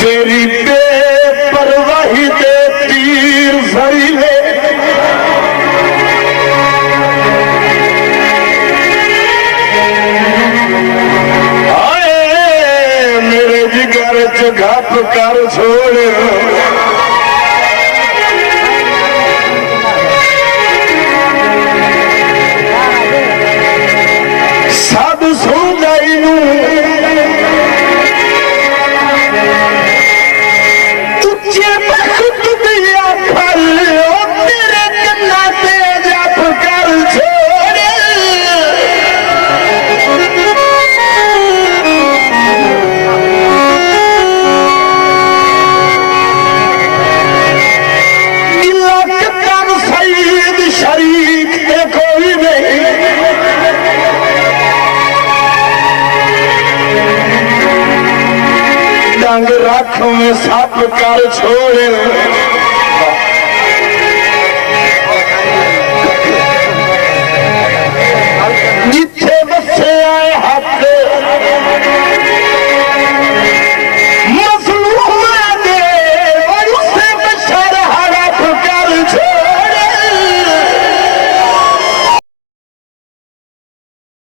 तेरी बेपरवाही दे तीर जरीले आए मेरे जिगर च घप कर छोड़ सब सो गई रख में सप कर छोड़